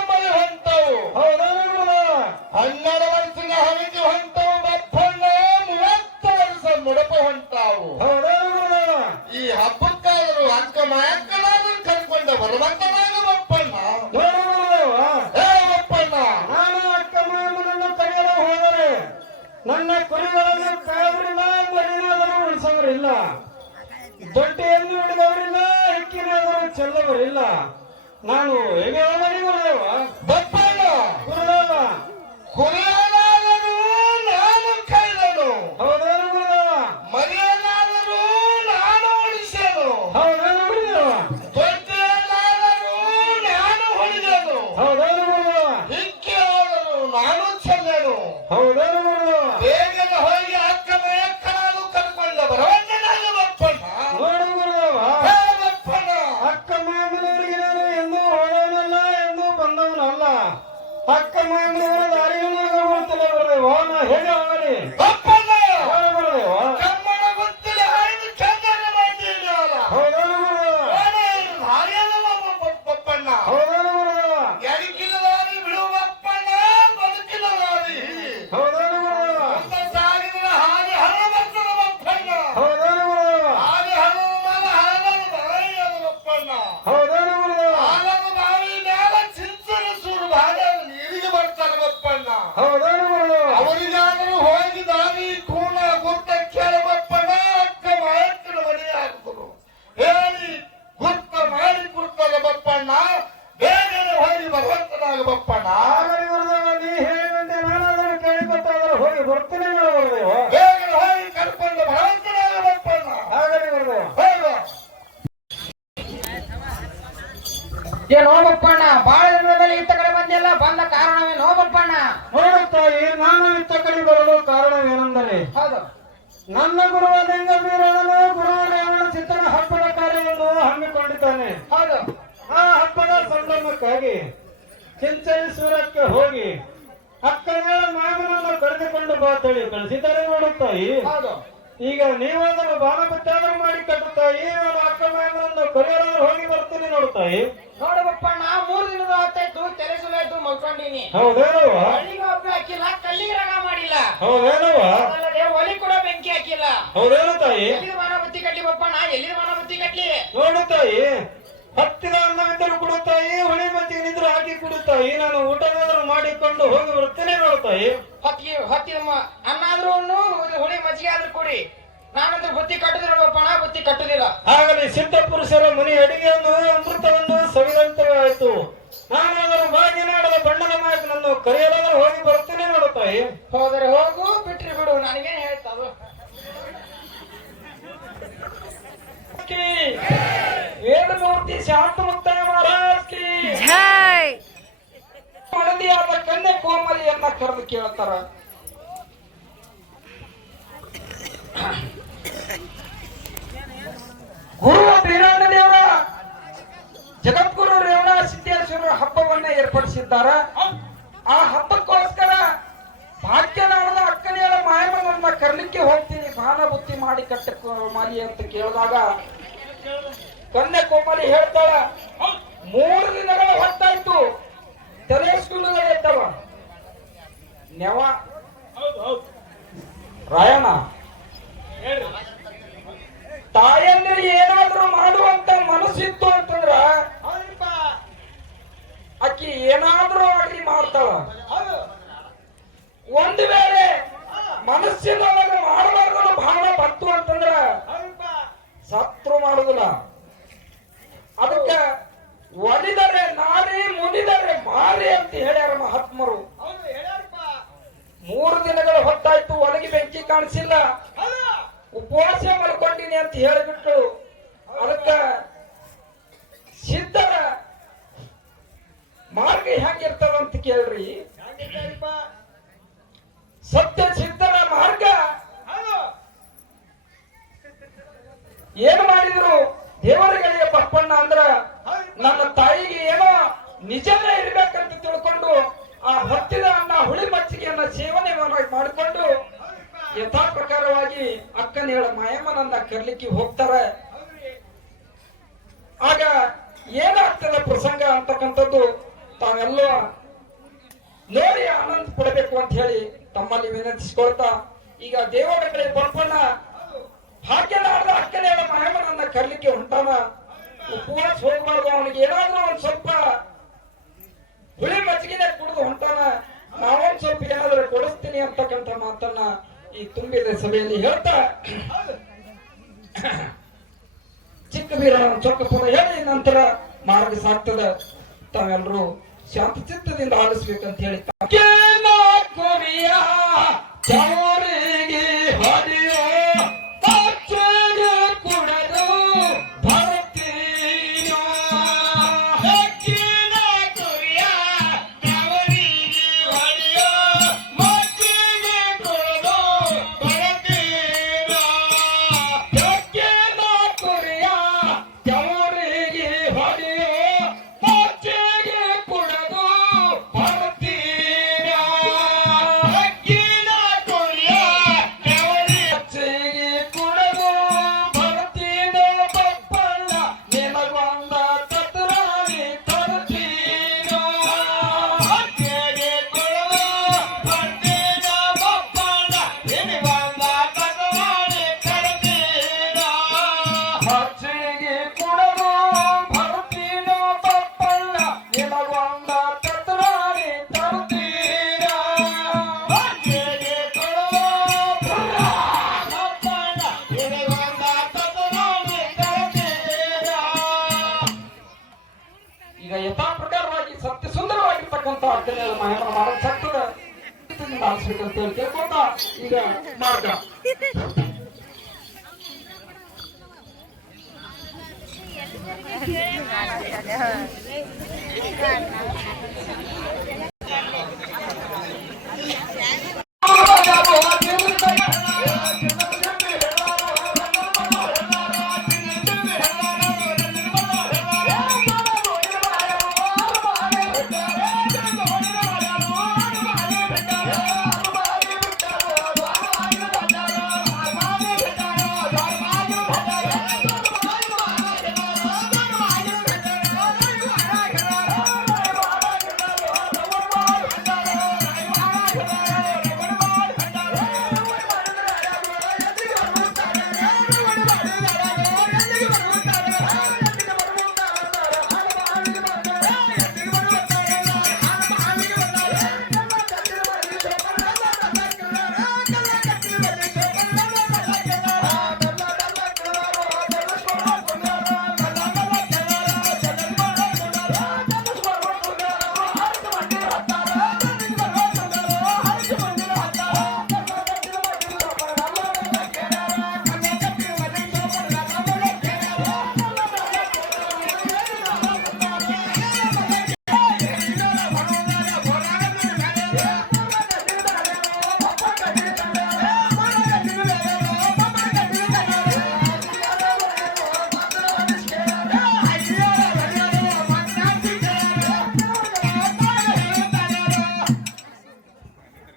ದೊಡ್ಡಿಯನ್ನು ಹಿಡಿದವರಿಲ್ಲ, ಹಿಕ್ಕಿನಾದರೂ ಚೆಲ್ಲವರಿಲ್ಲ. ನಾನು ಹೇಗೆ ಹೋಗಲಿ ಗುರುದೇವ? ಬಪ್ಪಣ್ಣ ಗುರುದೇವ, ಕುರಿಯಲಾದರೂ ನಾನು ಕೈದನು, ಹೌದೇನು ಗುರುದೇವ? ಮರಿಯಲಾದರೂ ನಾನು ಉಳಿಸೆನು, ಹೌದೇನು ಗುರುದೇವ? ದೊಡ್ಡಿಯಲ್ಲಾದರೂ ನಾನು ಹೊಡೆದೆನು, ಹೌದೇನು ಗುರುದೇವ? ಹಿಕ್ಕಿ ಆದರೂ ನಾನು ಚೆಲ್ಲೆನು. ಹೌದೇನು ಗುರುದೇವ? ಬೇಗನೆ ಹೋಗಿ ಅಕ್ಕನ ಎಕ್ಕನಾನು ಕರ್ಕೊಂಡ ಬರವಂತನಾಗ ಬಪ್ಪಣ್ಣ. ನೋಡು ಗುರುದೇವ, ಹೇ ಬಪ್ಪಣ್ಣ, ಅಕ್ಕ ಮಾಮನವರಿಗೆ ನಾನು ಎಂದೂ ಹೋದವನಲ್ಲ, ಎಂದೂ ಬಂದವನಲ್ಲ. ಅಕ್ಕ ಮಾಮನವರ ದಾರಿಯನ್ನು ಗೊತ್ತಿಲ್ಲ ಗುರುದೇವ. ನಾ ಹೇಗೆ ಹೋಗಲಿ? ಬಪ್ಪಣ್ಣ ಹೇಳು ಗುರುದೇವ. ಕಮ್ಮನ ಗೊತ್ತಿಲ್ಲ ಐದು ಚಂದನ ಮಾಡಿದ್ದೀಯಲ್ಲ. ಹೌದೇನು ಗುರುದೇವ? ಬಪ್ಪಣ್ಣ ಹೌದೇನು ಗುರುದೇವ? ಎಡಕಿನ ದಾರಿ ಬಿಡುವ ಬಪ್ಪಣ್ಣ, ಬದುಕಿನ ದಾರಿ ಹೌದೇನು ಗುರುದೇವ? ಮುಂದೆ ಸಾಗಿದ ಹಾದಿ ಹಣ ಬರ್ತದ ಬಪ್ಪಣ್ಣ. ಹೌದೇನು ಗುರುದೇವ? ಹಾದಿ ಹಣದ ಮೇಲೆ ಹಾಲದ ಬಾಯಿ ಅದು ಬಪ್ಪಣ್ಣ. ಹೌದೇನು ಗುರುದೇವ? ಹಾಲದ ಬಾವಿ ಮೇಲೆ ಚಿಂಚನ ಸುರು ಬಾಳೆ ನೀರಿಗೆ ಬರ್ತಾರೆ ಬಪ್ಪಣ್ಣ. ಹೌದೇನು ಗುರುದೇವ? ಅವರಿಗಾದರೂ ಹೋಗಿ ದಾರಿ ಕೂಣ ಗುರ್ತ ಕೇಳ ಬಪ್ಪಣ್ಣ. ಅಕ್ಕ ಮಾಯಕ್ಕನ ಮನೆ ಹಾಕಿದ್ರು ಹೇಳಿ ಗುರ್ತ ಮಾಡಿ ಕೊಡ್ತಾರೆ ಬಪ್ಪಣ್ಣ. ಬೇಗನೆ ಹೋಗಿ ಬರುವಂತನಾಗ ಬಪ್ಪಣ್ಣ. ಆಗಲಿ ಗುರುದೇವ, ನೀ ಹೇಳಿದಂತೆ ನಾನು ಅದನ್ನು ಕೇಳಿಕೊಟ್ಟಾದರೂ ಹೋಗಿ ಬರ್ತೀನಿ ನೋಡು ಗುರುದೇವ. ಬೇಗನೆ ಹೋಗಿ ಕರ್ಕೊಂಡು ಬರುವಂತನಾಗ ಬಪ್ಪಣ್ಣ. ಆಗಲಿ ಗುರುದೇವ. ಹೋಗುವ. ಏನೋ ಬಪ್ಪಣ್ಣ, ಬಾಳ ದಿನದಲ್ಲಿ ಇತ್ತ ಕಡೆ ಬಂದಿಲ್ಲ, ಬಂದ ಕಾರಣವೇ ನೋ ಬಪ್ಪಣ್ಣ? ನೋಡು ತಾಯಿ, ನಾನು ಇತ್ತ ಕಡೆ ಬರಲು ಕಾರಣವೇನೆಂದರೆ ಹೌದು, ನನ್ನ ಗುರುವ ಲಿಂಗವೀರನು ಗುರು ರೇವಣ ಸಿದ್ದನ ಹಬ್ಬದ ಕಾರ್ಯವನ್ನು ಹಮ್ಮಿಕೊಂಡಿದ್ದಾನೆ. ಹೌದು, ಆ ಹಬ್ಬದ ಸಂಭ್ರಮಕ್ಕಾಗಿ ಚಿಂಚೇಶ್ವರಕ್ಕೆ ಹೋಗಿ ಅಕ್ಕನ ಮಾಮನನ್ನು ಕರೆದುಕೊಂಡು ಬಾ ತಳಿ ಕಳಿಸಿದ್ದಾರೆ ನೋಡು ತಾಯಿ. ಹೌದು. ಈಗ ನೀವಾದರೂ ಬಾಣ ಬಿಟ್ಟಾದರೂ ಮಾಡಿ ಕಟ್ಟುತ್ತಾಯಿ, ನಾನು ಅಕ್ಕ ಮಾಮನನ್ನು ಕರೆಯಲು ಹೋಗಿ ಬರ್ತೀನಿ ನೋಡು ತಾಯಿ. ನೋಡು ಬಪ್ಪಣ್ಣ, 3 ದಿನದ ಹೊತ್ತಾಯ್ತು, ತಲೆ ಸುಲಾಯ್ತು, ಮಲ್ಕೊಂಡಿನಿ. ಹೌದೇನವ? ಹಳ್ಳಿಗೆ ಒಬ್ಬ ಹಾಕಿಲ್ಲ, ಕಲ್ಲಿಗೆ ರಗ ಮಾಡಿಲ್ಲ, ಹೌದೇನವ? ಅದಲ್ಲದೆ ಒಲಿ ಕೂಡ ಬೆಂಕಿ ಹಾಕಿಲ್ಲ. ಹೌದೇನು ತಾಯಿ? ಎಲ್ಲಿದ ಬಾಣ ಬುತ್ತಿ ಕಟ್ಲಿ ಬಪ್ಪಣ್ಣ, ಎಲ್ಲಿದ ಬಾಣ ಬುತ್ತಿ ಕಟ್ಲಿ? ನೋಡು ತಾಯಿ, ಹತ್ತಿರ ಅನ್ನವಿದ್ದರೂ ಕೊಡುತ್ತಾಯಿ, ಹುಳಿ ಮಜ್ಜಿಗೆ ನಿದ್ರು ಹಾಕಿ ಕೊಡುತ್ತಾಯಿ. ನಾನು ಊಟವಾದರೂ ಮಾಡಿಕೊಂಡು ಹೋಗಿ ಬರುತ್ತೇನೆ ನೋಡುತ್ತಾಯಿ. ಹೊತ್ತಿ ಅನ್ನ ಆದ್ರೂ ಉಣ್ಣು, ಹುಳಿ ಮಜ್ಜಿಗೆ ಆದ್ರೂ ಕೊಡಿ. ನಾನಂದ್ರೆ ಬುತ್ತಿ ಕಟ್ಟುದಿಲ್ಲ ಬಪ್ಪಣ್ಣ, ಬುತ್ತಿ ಕಟ್ಟುದಿಲ್ಲ. ಆಗಲಿ ಸಿದ್ಧ ಪುರುಷರ ಮನೆ ಅಡಿಗೆಯನ್ನು ಅಮೃತವನ್ನು ಸವಿದಂತವಾಯಿತು. ನಾನು ಅದನ್ನು ಬಾಗಿನಾಡದ ಬಣ್ಣದ ಮಾಯಕನನ್ನು ಕರೆಯಲಾದರೂ ಹೋಗಿ ಬರುತ್ತೇನೆ ನೋಡುತ್ತಾಯಿ. ಹೋದರೆ ಹೋಗು, ಬಿಟ್ರಿ ಬಿಡು, ನನಗೇನ್ ಹೇಳ್ತಾವ. ವೇದಮೂರ್ತಿ ಶಾಂತಮುಕ್ತ ಮಹಾರಾಜ್ ಕಿ ಜೈ. ಹಳದಿಯಾದ ಕನ್ಯೆ ಕೋಮಲಿಯನ್ನ ಕರೆದು ಕೇಳ್ತಾರ. ಗುರು ಬೀರಣ್ಣ ದೇವರ ಜಗದ್ಗುರು ರೇವಣ ಸಿದ್ದೇಶ್ವರರ ಹಬ್ಬವನ್ನ ಏರ್ಪಡಿಸಿದ್ದಾರ. ಆ ಹಬ್ಬಕ್ಕೋಸ್ಕರ ಭಾಗ್ಯನಾಡದ ಅಕ್ಕನೆಯ ಮಾಯಮ್ಮನನ್ನ ಕರ್ಲಿಕ್ಕೆ ಹೋಗ್ತೀನಿ, ಬಾಣ ಬುತ್ತಿ ಮಾಡಿ ಕಟ್ಟ ಕೋಮಲಿ ಅಂತ ಕೇಳಿದಾಗ ಕನ್ಯೆ ಕೋಮಲಿ ಹೇಳ್ತಾಳ, 3 ದಿನಗಳ ಹೊತ್ತಾಯ್ತು, ತಲೆ ಸ್ಕೂಲುಗಳಿದ್ದವ ನೆವ ರಾಯಣ್ಣ. ತಾಯಂದ್ರೆ ಏನಾದ್ರೂ ಮಾಡುವಂತ ಮನಸ್ಸಿತ್ತು ಅಂತಂದ್ರ ಅಕ್ಕಿ ಏನಾದ್ರೂ ಆಗ್ಲಿ ಮಾಡ್ತಾಳ. ಒಂದು ವೇಳೆ ಮನಸ್ಸಿನೊಳಗೆ ಮಾಡಬಾರ್ದು ಭಾವನೆ ಬಂತು ಅಂತಂದ್ರ ಸತ್ರು ಮಾಡುದಿಲ್ಲ. ಅದಕ್ಕೆ ಒಲಿದರೆ ನಾರಿ, ಮುನಿದರೆ ಮಾರಿ ಅಂತ ಹೇಳ್ಯಾರ ಮಹಾತ್ಮರು. 3 ದಿನಗಳ ಹೊತ್ತಾಯ್ತು, ಒಳಗೆ ಬೆಂಕಿ ಕಾಣಿಸಿಲ್ಲ, ಉಪವಾಸ ಮಾಡ್ಕೊಂಡಿನಿ ಅಂತ ಹೇಳಿಬಿಟ್ಟು ಅದಕ್ಕ ಸಿದ್ಧರ ಮಾರ್ಗ ಹೆಂಗಿರ್ತದಂತ ಕೇಳ್ರಿ. ಸತ್ಯ ಸಿದ್ಧರ ಮಾರ್ಗ ಏನ್ ಮಾಡಿದ್ರು ದೇವರುಗಳಿಗೆ ಬಪ್ಪಣ್ಣ ಅಂದ್ರ ನನ್ನ ತಾಯಿಗೆ ಏನೋ ನಿಜನೇ ಇರ್ಬೇಕಂತ ತಿಳ್ಕೊಂಡು ಆ ಹೊತ್ತಿದ ಅನ್ನ ಹುಳಿ ಮಜ್ಜಿಗೆಯನ್ನ ಸೇವನೆ ಮಾಡಿಕೊಂಡು ಯಥಾ ಪ್ರಕಾರವಾಗಿ ಅಕ್ಕನೇಳ ಮಾಯಮ್ಮನನ್ನ ಕರ್ಲಿಕ್ಕೆ ಹೋಗ್ತಾರೆ. ಆಗ ಏನಾಗ್ತದ ಪ್ರಸಂಗ ಅಂತಕ್ಕಂಥದ್ದು ತಾವೆಲ್ಲ ನೋಡಿ ಆನಂದ ಪಡಬೇಕು ಅಂತ ಹೇಳಿ ತಮ್ಮಲ್ಲಿ ವಿನಂತಿಸಿಕೊಳ್ತಾ, ಈಗ ದೇವರ ಬಪ್ಪಣ್ಣ ಭಾಗ್ಯನಾಡದ ಅಕ್ಕನೇಳ ಮಾಯಮ್ಮನನ್ನ ಕರ್ಲಿಕ್ಕೆ ಹೊಂಟಾನ. ಉಪವಾಸ ಹೋಗ್ಬಾರ್ದು, ಅವನಿಗೆ ಏನಾದ್ರೂ ಒಂದ್ ಸ್ವಲ್ಪ ಹುಳಿ ಮಜ್ಜಿಗೆನೆ ಕುಡಿದು ಹೊಂಟಾನ, ನಾವೊಂದ್ ಸ್ವಲ್ಪ ಏನಾದ್ರೂ ಕೊಡಿಸ್ತೀನಿ ಅಂತಕ್ಕಂಥ ಮಾತನ್ನ ಈ ತುಂಬಿದ ಸಭೆಯಲ್ಲಿ ಹೇಳ್ತಾ ಚಿಕ್ಕ ಬೀರನ ಚೊಕ್ಕ ಪದ ಹೇಳಿ ನಂತರ ಮಾರ್ಗ ಸಾಕ್ತದ. ತಾವೆಲ್ಲರೂ ಶಾಂತ ಚಿತ್ತದಿಂದ ಆಲಿಸ್ಬೇಕಂತ ಹೇಳಿ ಕೊರಿಯ ಚೌರಿಗೆ ಹೊಡೆಯೋ ಕುಡದು ಭರತೀಯೋ ದಕ್ಷಿಣ ಕೊರಿಯ ಚೌರಿಗೆ ಹೊಡೆಯೋ ಮಚ್ಚಿಗೆ ಕುಡದು ಭರತೀಯೋ ದಕ್ಷಿಣ ಕೊರಿಯ ಚೌರಿಗೆ ಹೊಡೆಯೋ ಮಚ್ಚಿಗೆ ಕುಡದು ಭರತೀಯೋ ದಕ್ಷಿಣ ಕೊರಿಯ ಮಚ್ಚಿಗೆ ಕುಡದು ಭರತೀಯೋ ಬಪ್ಪಣ್ಣ ನಿನಗೊಂದ ತತ್ರಾಣಿ ತರುತ್ತೀನೋ ಮಚ್ಚಿಗೆ ಕುಡದು ಭರತೀಯೋ ಬಪ್ಪಣ್ಣ ನಿನಗೊಂದ ತತ್ರಾಣಿ ತರುತ್ತೀನೋ ಮಚ್ಚಿಗೆ ಕುಡದು ಭರತೀಯೋ ಬಪ್ಪಣ್ಣ ನಿನಗೊಂದ ತತ್ರಾಣಿ ತರುತ್ತೀನೋ ಮಚ್ಚಿಗೆ ಕುಡದು ಬಪ್ಪಣ್ಣ ನಿನಗೊಂದ ತತ್ರಾಣಿ ತರುತ್ತೀನೋ. ಈಗ ಯಥಾ ಪ್ರಕಾರವಾಗಿ ಸತ್ಯ ಸುಂದರವಾಗಿರ್ತಕ್ಕಂಥ ಅರ್ಜುನ ಮಹೇಂದ್ರ ಮಾಡಕ್ ಸಾಕ್ತದ ಆಲಿಸ್ಬೇಕಂತ ಹೇಳಿ ಕೇಳ್ಕೊಂತ ಈಗ ಮಾರ್ಗ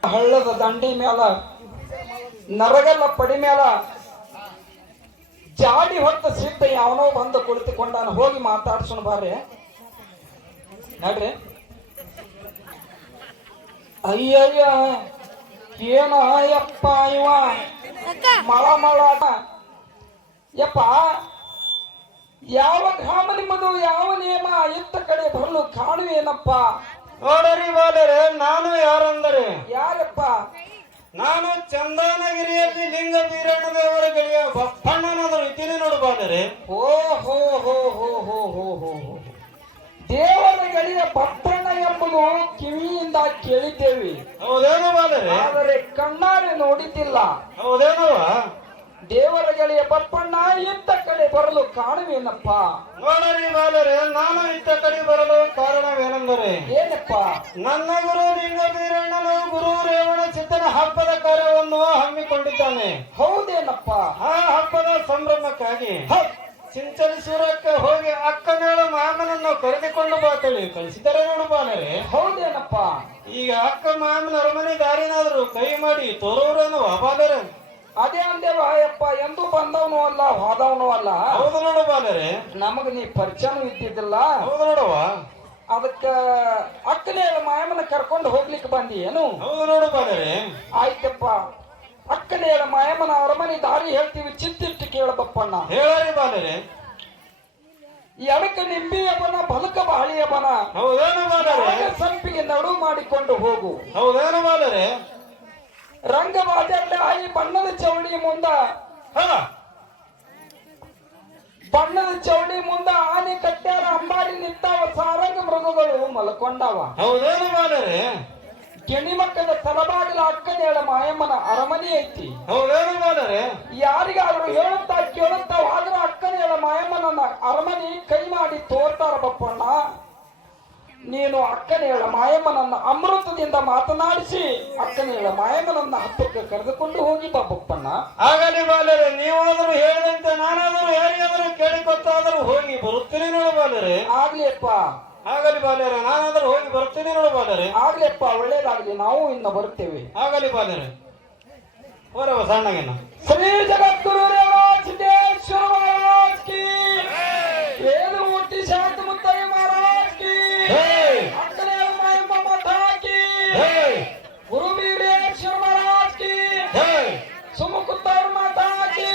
ಹಳ್ಳದ ದಂಡಿ ಮೇಲ ನರಗಲ್ಲ ಪಡಿ ಮೇಲ ಜಾಡಿ ಹೊತ್ತ ಸಿಟ್ಟ ಯಾವನೋ ಬಂದು ಕುಳಿತುಕೊಂಡಾನ. ಹೋಗಿ ಮಾತಾಡ್ಸೋಣ ಬಾರ್ರಿ ನಡ್ರಿ. ಅಯ್ಯಯ್ಯ ಏನ ಯಪ್ಪ ಇವ ಮಳ ಮಳ ಯಪ್ಪ ಯಾವ ಗ್ರಾಮ ನಿಮ್ಮದು, ಯಾವ ನಿಯಮ, ಇತ್ತ ಕಡೆ ಬರಲು ಕಾಣುವೇನಪ್ಪ? ನೋಡರಿ ಬಾಲರೆ, ನಾನು ಯಾರಂದರೆ ಯಾರಪ್ಪ? ನಾನು ಚಂದನಗಿರಿಯಲ್ಲಿ ಲಿಂಗ ಬೀರಣ್ಣ ದೇವರ ಗೆಳೆಯ ಬಪ್ಪಣ್ಣನಾದರೂ ಇದ್ದೀನಿ ನೋಡು ಬಾಲರೆ. ಓ ಹೋ ಹೋ ಹೋ ಹೋ ಹೋ ಹೋ ಹೋ. ದೇವರ ಗೆಳೆಯ ಬಪ್ಪಣ್ಣ ಎಂಬುದು ಕಿವಿಯಿಂದ ಕೇಳಿದ್ದೇವೆ, ಹೌದೇನೋ ಬಾಲರೆ? ಆದರೆ ಕಣ್ಣಾರೆ ನೋಡಿದ್ದಿಲ್ಲ. ಹೌದೇನವ? ದೇವರ ಗೆಳೆಯ ಬಪ್ಪಣ್ಣ ಇತ್ತ ಕಡೆ ಬರಲು ಕಾರಣವೇನಪ್ಪ? ನೋಡರಿ ಬಾಲರೆ, ನಾನು ಇತ್ತ ಕಡೆ ಬರಲು ಕಾರಣವೇನೆಂದರೆ ಏನಪ್ಪ? ನನ್ನ ಗುರು ಲಿಂಗ ಬೀರಣ್ಣನು ಗುರು ರೇವಣ ಸಿದ್ಧನ ಹಬ್ಬದ ಕಾರ್ಯವನ್ನು ಹಮ್ಮಿಕೊಂಡಿದ್ದಾನೆ. ಹೌದೇನಪ್ಪ? ಆ ಹಬ್ಬದ ಸಂಭ್ರಮಕ್ಕಾಗಿ ಚಿಂಚಲಿಸುರಕ್ಕೆ ಹೋಗಿ ಅಕ್ಕನೇಳ ಮಾಮನನ್ನು ಕರೆದುಕೊಂಡು ಬಾತಳಿ ಕಳಿಸಿದರೆ ನೋಡು ಬಾಲರೆ. ಹೌದೇನಪ್ಪ? ಈಗ ಅಕ್ಕ ಮಾಮನ ಅರಮನೆ ದಾರಿನಾದ್ರು ಕೈ ಮಾಡಿ ತೋರೋರೇನು ಬಾಲರೆ? ಅದೇ ಅಂದೇವ ಯಪ್ಪ, ಎಂದೂ ಬಂದವನು ಅಲ್ಲ ಹೋದವನು ಅಲ್ಲ. ಹೌದು ನೋಡು ಬಾಲರೆ, ನಮಗ ನೀ ಪರಿಚಯನೂ ಇದ್ದಿದ್ದಿಲ್ಲ. ಹೌದು ನೋಡುವ. ಅದಕ್ಕ ಅಕ್ಕನೇ ಮಾಯಮ್ಮನ ಕರ್ಕೊಂಡು ಹೋಗ್ಲಿಕ್ಕೆ ಬಂದಿ ಏನು? ಹೌದು ನೋಡು ಬಾಲರೆ. ಆಯ್ತಪ್ಪ, ಅಕ್ಕನೇ ಮಾಯಮ್ಮನ ಅರಮನೆ ದಾರಿ ಹೇಳ್ತೀವಿ, ಚಿತ್ತಿಟ್ಟು ಕೇಳಬಪ್ಪಣ್ಣ. ಹೇಳರಿ ಬಾಲರೆ. ಎಡಕ ನಿಂಬಿಯಬನ ಬಲಕ ಬಾಳಿಯಬನ, ಹೌದೇನು ಬಾಲರೆ? ಸಂಪಿಗೆ ನಡು ಮಾಡಿಕೊಂಡು ಹೋಗು. ಹೌದೇನು ಬಾಲರೆ? ರಂಗವಾದಲ್ಲ ಈ ಬಣ್ಣದ ಚೌಡಿ ಮುಂದ ಬಣ್ಣದ ಚೌಡಿ ಮುಂದ ಆನೆ ಕಟ್ಟ್ಯಾರ ಅಂಬಾರಿ ನಿಂತಾವ ಸಾರಂಗ ಮೃಗಗಳು ಮಲ್ಕೊಂಡಾವ. ಹೌದೇನು ಬಾಲರೆ? ಕೆಣಿಮಕ್ಕದ ತಲಬಾಗಿಲ ಅಕ್ಕನೇಳ ಮಾಯಮ್ಮನ ಅರಮನೆ ಐತಿ. ಹೌದೇನು ಬಾಲರೆ? ಯಾರಿಗಾದ್ರೂ ಹೇಳುತ್ತಾ ಕೇಳುತ್ತಾ ಆದ್ರ ಅಕ್ಕನೇಳ ಮಾಯಮ್ಮನ ಅರಮನೆ ಕೈ ಮಾಡಿ ತೋರ್ತಾರ ಬಪ್ಪಣ್ಣ. ನೀನು ಅಕ್ಕನೇಳ ಮಾಯಮ್ಮನನ್ನ ಅಮೃತದಿಂದ ಮಾತನಾಡಿಸಿ ಅಕ್ಕನೇಳ ಮಾಯಮ್ಮನನ್ನ ಹತ್ತಕ್ಕೆ ಕರೆದುಕೊಂಡು ಹೋಗಿ ಬಪ್ಪಣ್ಣ. ಆಗಲಿ ಬಾಲರೆ, ನೀವಾದರೂ ಹೇಳಿದಂತೆ ನಾನಾದರೂ ಯಾರಿಗಾದರೂ ಕೇಳಿಕೊತ್ತಾದರೂ ಹೋಗಿ ಬರುತ್ತೇನೆ ನೋಡು ಬಾಲರೆ. ಆಗ್ಲಿಯಪ್ಪ. ಆಗಲಿ ಬಾಲರೆ, ನಾನಾದರೂ ಹೋಗಿ ಬರುತ್ತೇನೆ ನೋಡು ಬಾಲರೆ. ಆಗ್ಲಿಯಪ್ಪ, ಒಳ್ಳೇದಾಗ್ಲಿ, ನಾವು ಇನ್ನು ಬರುತ್ತೇವೆ. ಆಗಲಿ ಬಾಲರೆ, ಹೋರವ ಸಣ್ಣಗೆನ. ಶ್ರೀ ಜಗದ್ಗುರು ರೇವಣ ಸಿದ್ದೇಶ್ವರ ಮಹಾರಾಜ್ ಕಿ, ವೇದಮೂರ್ತಿ ಶಾಂತಮುತ್ತಯ್ಯ ಮಹಾರಾಜ್ ಕಿ, ಅಕ್ಕನೇಳ ಮಾಯಮ್ಮ ಮಾತಾ ಕಿ, ಗುರು ವೀರೇಶ್ವರ ಮಹಾರಾಜ್ ಕಿ, ಸುಮುಕುತ್ತವ್ರ ಮಾತಾ ಕಿ,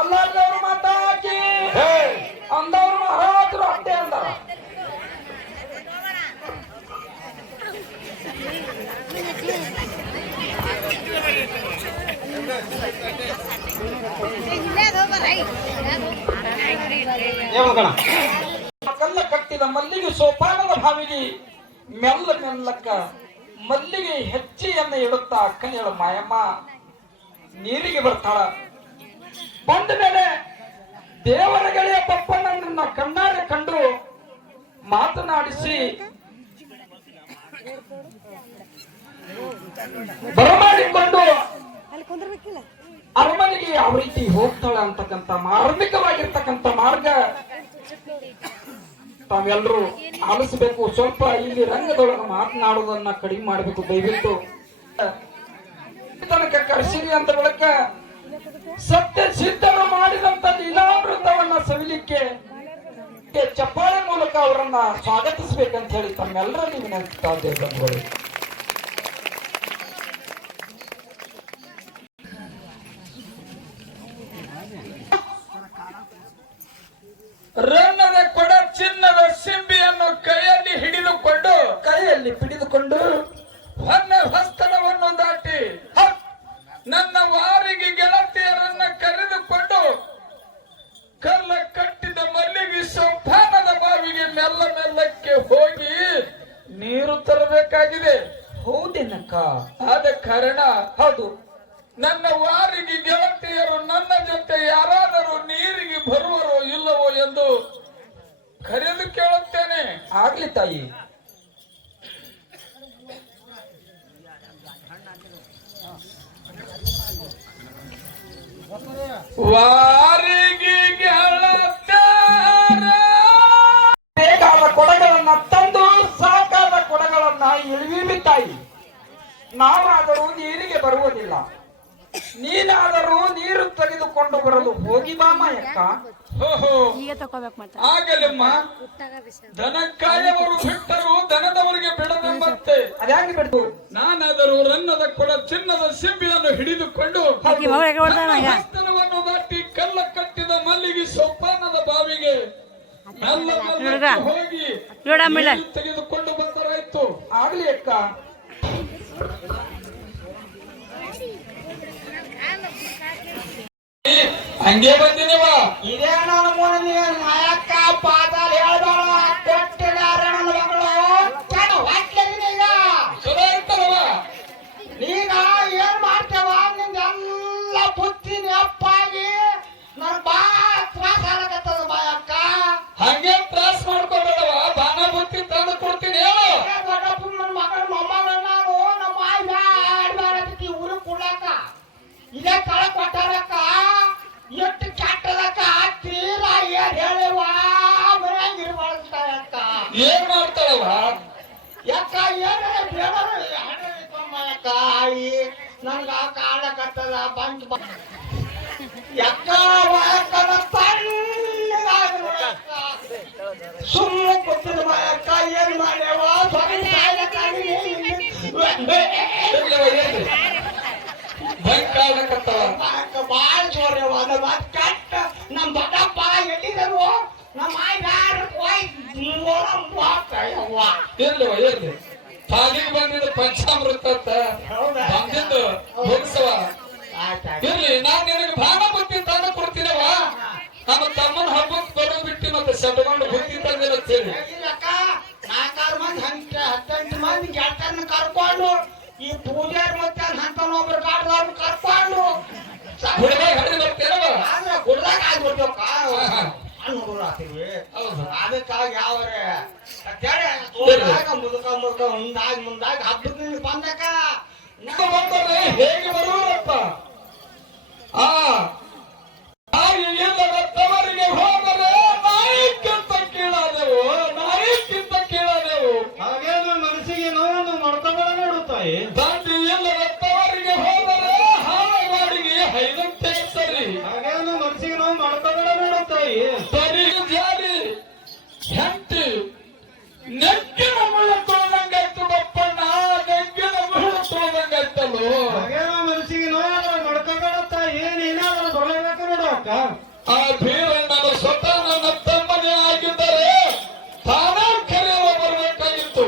ಅಲ್ಲಾದವ್ರ ಮಾತಾ ಕಿ ಅಂದವ್ರ ಮಹಾರಾಜರು ಅಷ್ಟೇ ಅಂದಾರ. ಕಲ್ಲ ಕಟ್ಟಿದ ಮಲ್ಲಿಗೆ ಸೋಪಾನದ ಭಾವಿಗೆ ಮೆಲ್ಲ ಮೆಲ್ಲಕ್ಕ ಮಲ್ಲಿಗೆ ಹೆಚ್ಚಿಯನ್ನು ಇಡುತ್ತಾ ಅಕ್ಕನೇಳ ಮಾಯಮ್ಮ ನೀರಿಗೆ ಬರ್ತಾಳ. ಬಂದ ಮೇಲೆ ದೇವರ ಗೆಳೆಯ ಪಪ್ಪಣ್ಣನ ಕಣ್ಣಾರೆ ಕಂಡು ಮಾತನಾಡಿಸಿ ಬರಮಾಡಿಕೊಂಡು ಅರಮನೆಗೆ ಯಾವ ರೀತಿ ಹೋಗ್ತಾಳ ಅಂತಕ್ಕಂಥ ಮಾರ್ಮಿಕವಾಗಿರ್ತಕ್ಕಂಥ ಮಾರ್ಗ ತಾವೆಲ್ಲರೂ ಆಲಿಸಬೇಕು. ಸ್ವಲ್ಪ ಇಲ್ಲಿ ರಂಗದೊಳಗೆ ಮಾತನಾಡುವುದನ್ನ ಕಡಿಮೆ ಮಾಡಬೇಕು ದಯವಿಟ್ಟು. ತನಕ ಕರ್ಸಿರಿ ಅಂತ ಬಳಕ ಸತ್ಯ ಸಿದ್ಧರು ಮಾಡಿದಂತ ಲೀಲಾಮೃತವನ್ನ ಸವಿಲಿಕ್ಕೆ ಚಪ್ಪಾಳೆ ಮೂಲಕ ಅವರನ್ನ ಸ್ವಾಗತಿಸಬೇಕಂತ ಹೇಳಿ ತಮ್ಮೆಲ್ಲರಲ್ಲಿ ವಿನಂತಿಸ್ತಾ ಇದ್ದೇವೆ ಬಂಧುಗಳು. ರನ್ನದ ಕೊಡ ಚಿನ್ನದ ಸಿಂಬಿಯನ್ನು ಕೈಯಲ್ಲಿ ಹಿಡಿದುಕೊಂಡು ಹೊನ್ನ ಹಸ್ತನವನ್ನು ದಾಟಿ ನನ್ನ ವಾರಿಗೆ ಗೆಳತಿಯರನ್ನ ಕರೆದುಕೊಂಡು ಕಲ್ಲ ಕಟ್ಟಿದ ಮಲ್ಲಿಗೆ ಸೋಪಾನದ ಬಾವಿಗೆ ಮೆಲ್ಲ ಮೆಲ್ಲಕ್ಕೆ ಹೋಗಿ ನೀರು ತರಬೇಕಾಗಿದೆ. ಹೌದೇನಕ್ಕ? ಆದ ಕಾರಣ ಹೌದು, ನನ್ನ ವಾರಿಗೆ ಗೆಳತಿಯರು ನನ್ನ ಜೊತೆ ಯಾರಾದರೂ ನೀರಿಗೆ ಬರುವರೋ ಇಲ್ಲವೋ ಎಂದು ಕರೆದು ಕೇಳುತ್ತೇನೆ. ಆಗ್ಲಿ ತಾಯಿ. ವಾರಿಗೆ ಗೆಳತಿಯರ ಬೇಕಾದ ಕೊಡಗಳನ್ನ ತಂದು ಸಾಕಾದ ಕೊಡಗಳನ್ನ ಇಳಿವಿ ತಾಯಿ. ನಾವಾದರೂ ನೀರಿಗೆ ಬರುವುದಿಲ್ಲ, ನೀನಾದರೂ ನೀರು ತೆಗೆದುಕೊಂಡು ಬರಲು ಹೋಗಿ ಬಾ ಮಾಯಕ್ಕ. ಆಗಲಮ್ಮ, ದನಕ್ಕಾಯವರು ಬಿಟ್ಟರು ದನದವರಿಗೆ ಬಿಡದೆಂಬಂತೆ ಅದ್ಯಾಕೆ ಬಿಡ್ತು? ನಾನಾದರೂ ರನ್ನದ ಕೊಡ ಚಿನ್ನದ ಸಿಂಬಿಯನ್ನು ಹಿಡಿದುಕೊಂಡು ಹಸ್ತನವನ್ನು ದಾಟಿ ಕಲ್ಲ ಕಟ್ಟಿದ ಮಲ್ಲಿಗೆ ಸೋಪಾನದ ಬಾವಿಗೆ ಹೋಗಿ ತೆಗೆದುಕೊಂಡು ಬಂದರಾಯ್ತು. ಆಗ್ಲಿ ಅಕ್ಕ. ಹಂಗೆ ಬಂದಿನವ. ಇದೇ ನನ್ನ ಮೂಲ ಮಾಯಕ್ಕ ಪಾದಾಲ್ ಹೇಳ್ದಾಳ ಕೊಟ್ಟಿದ್ದಾರೆ ನನ್ನ ಮಗಳು. ಈಗ ಚಲೋ ಇರ್ತಾರವ. ನೀಗ ಏನ್ ಮಾಡ್ತೇವ? ನಿಂದೆಲ್ಲ ಬುದ್ಧಿ ನೆಪ್ಪಾಗಿ ನನ್ ಬಾ ತ್ರಾಸ ಆಗತ್ತದ ಮಾಯಕ್ಕ. ಹಂಗೆ ತ್ರಾಸ ಮಾಡ್ಕೊಬೇಡವ, ಬಾನ ಬುದ್ಧಿ ತಂದು ಕೊಡ್ತೀನಿ. ದೊಡ್ಡಪ್ಪ ನನ್ನ ಮಗಳ ಮೊಮ್ಮಗಳ ನಾನು ನಮ್ಮ ಮಾಯಿ ಬ್ಯಾಡ ಬ್ಯಾಡಕ್ಕೆ ಊರು ಕೊಡ್ಲಾಕ ಇದೇ ಕಳ ಕೊಟ್ಟಾರಕ್ಕ. ಎಷ್ಟು ಕೆಟ್ಟದಕ್ಕ ತೀರ ಏನ್ ಹೇಳಿವ ಮನೆಯಾಗಿರ್ ಮಾಡ್ತಾಳಕ್ಕ. ಏನ್ ಮಾಡ್ತಾಳವ ಯಾಕ? ಏನ ಬೇಡಕ್ಕ ನನ್ಗ ಕಾಣಕತ್ತದ ಬಂದ್ ಯಾಕ ಸುಮ್ಮನೆ ಕೊಟ್ಟಿದ ಮಾಯಕ್ಕ. ಏನ್ ಮಾಡ್ಯಾವ ಬಾಳ ಜೋರ್ಯವ ಕಟ್ಟ. ನಮ್ ದೊಡ್ಡಪ್ಪ ಎಲ್ಲಿದರು ನಮ್ಮ ಇರ್ಲಿವ ಇರ್ಲಿ. ಪಾಲಿಗೆ ಬಂದಿದ್ದು ಪಂಚಾಮೃತ ಬಂದಿದ್ದು ಮುಗಿಸವ. ಇರ್ಲಿ ನಾನ್ ನಿನಗೆ ಭಾಳ ಬುತ್ತಿ ತಂದು ಕೊಡ್ತೀನವ. ನಮ್ಮ ತಮ್ಮನ ಹಬ್ಬಕ್ಕೆ ಬರೋದು ಬಿಟ್ಟು ಮತ್ತೆ ಸೆಟ್ಕೊಂಡು ಬುತ್ತಿ ತಂದಿಲ್ಲ ಅಂತ ಹೇಳಿ. ನಾಲ್ಕಾರು ಮಂದಿ 18 ಮಂದಿ ಗೆಳತರನ್ನ ಕರ್ಕೊಂಡು ಈ ಪೂಜಾರಿ ಮತ್ತೆ ಅಂತನೊಬ್ರು ಕಾಡ್ದವ್ರನ್ನ ಕರ್ಕೊಂಡು ಹುಡುಗ ಹಡಿ ಬರ್ತೇನವ. ಆದ್ರೆ ಗುಡ್ದಾಗ ಆಗ್ಬಿಡ್ಬೇಕ ಹುಡುಗರು ಆಗ್ತೀವಿ. ಅದಕ್ಕಾಗಿ ಯಾವ್ರೆ ಮುದುಕ ಮುಂದಾಗಿ ಹಬ್ಬದ ಬಂದಕ್ಕ ಹೇಗೆ ಬರುವಪ್ಪ? ತವರಿಗೆ ಹೋದರೆ ನಾಯಕ್ಕಿಂತ ಕೀಳಾದೆವು, ನಾಯಕ್ಕಿಂತ ಕೀಳಾದೆವು. ಹಾಗೇನು ಮನಸ್ಸಿಗೆ ನೋವನ್ನು ಮಾಡ್ತಬೇಡ ನೋಡುತ್ತಾಯಿ. ತಂದೆ ಇಲ್ಲದ ತವರಿಗೆ ಹೋದರೆ ಹಾಳಗಾಡಿಗೆ ಹೈದಂತೆ ಸರಿ. ಹಾಗೇನು ಮನಸ್ಸಿಗೆ ನೋವು ಮಾಡ್ತಬೇಡ ನೋಡುತ್ತಾಯಿ. ಸರಿ ಜಾರಿ ಹೆಂಟಿ ನೆಕ್ಕಿನ ಮುಳ್ಳು ತೊಳೆದಂಗಾಯ್ತು ಬಪ್ಪಣ್ಣ, ನೆಕ್ಕಿನ ಮುಳ್ಳು ತೊಳೆದಂಗಾಯ್ತಲ್ಲೋ. ಹಾಗೇನೋ ಮನಸ್ಸಿಗೆ ನೋವು ಮಾಡ್ಕೋಬೇಡತ್ತ. ಏನೇನಾದ್ರೂ ಬರಲೇಬೇಕು ನೋಡಕ್ಕ. ಆ ಬೀರಣ್ಣನ ಸ್ವತಃ ನನ್ನ ತಮ್ಮನೇ ಆಗಿದ್ದರೆ ತಾನೇ ಕರೆಯುವ ಬರಬೇಕಾಗಿತ್ತು.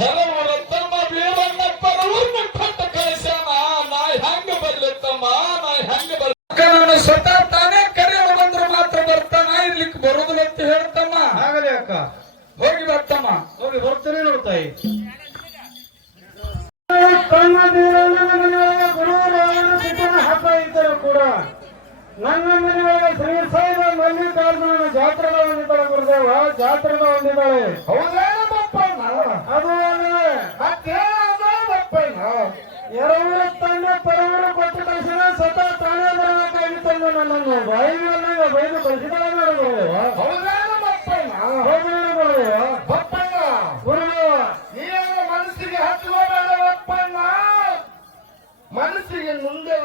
ಹೆರವರ ತಮ್ಮ ಬೀರಣ್ಣಪ್ಪರ ಊರ್ನ ಕೊಟ್ಟ ಕಳಿಸ್ಯಾನ. ನಾ ಹೆಂಗ ಬರ್ಲಿ ತಮ್ಮ, ನಾ ಹೆಂಗ ಬರ್ಲಿ? ನನ್ನ ಸ್ವತಃ ತಾನೇ ಕರೆಯುವ ಬಂದ್ರೆ ಮಾತ್ರ ಬರ್ತಾನ, ಇರ್ಲಿಕ್ಕೆ ಬರುದಿಲ್ಲ ಅಂತ ಹೇಳ್ತಮ್ಮ. ಆಗಲಿ ಅಕ್ಕ, ಹೋಗಿ ಬರ್ತಮ್ಮ. ಹೋಗಿ ಬರ್ತೇನೆ ನೋಡ್ತಾಯಿ. ಹಬ್ಬ ಇದ್ದರೂ ಕೂಡ ನನ್ನ ಮನೆಯೊಳಗೆ ಶ್ರೀ ಸಾಯಿಬ ಮಲ್ಲಿಕಾರ್ಜುನನ ಜಾತ್ರೆಗೆ ಹೊಂದಿದ್ದಾಳೆ ಗುರುದೇವ, ಜಾತ್ರೆಗೆ ಹೊಂದಿದ್ದಾಳೆ. ಹೌದೇನಪ್ಪಣ್ಣ? ಅದು ಮತ್ತೇನಪ್ಪಣ್ಣ? ಎರವರ ತಂದೆ ಪರವರು ಕೊಟ್ಟು ಕಳಿಸಿದ ಸ್ವತಃ ತಾನೇ ಬರಬೇಕಾಗಿತ್ತಂದು ನನ್ನನ್ನು ಬಾಯಿಗೆ ಬೈದು ಕಳಿಸಿದಾಳೆ ಗುರುದೇವ. ಹೌದೇನಪ್ಪಣ್ಣ? ಹೋಗೋಣ ಗುರುದೇವ. ಬಪ್ಪಣ್ಣ ಗುರುದೇವ, ನೀನು ಮನಸ್ಸಿಗೆ ಹಚ್ಚಬೇಡಪ್ಪಣ್ಣ. ಮನಸ್ಸಿಗೆ ಮುಂದೆ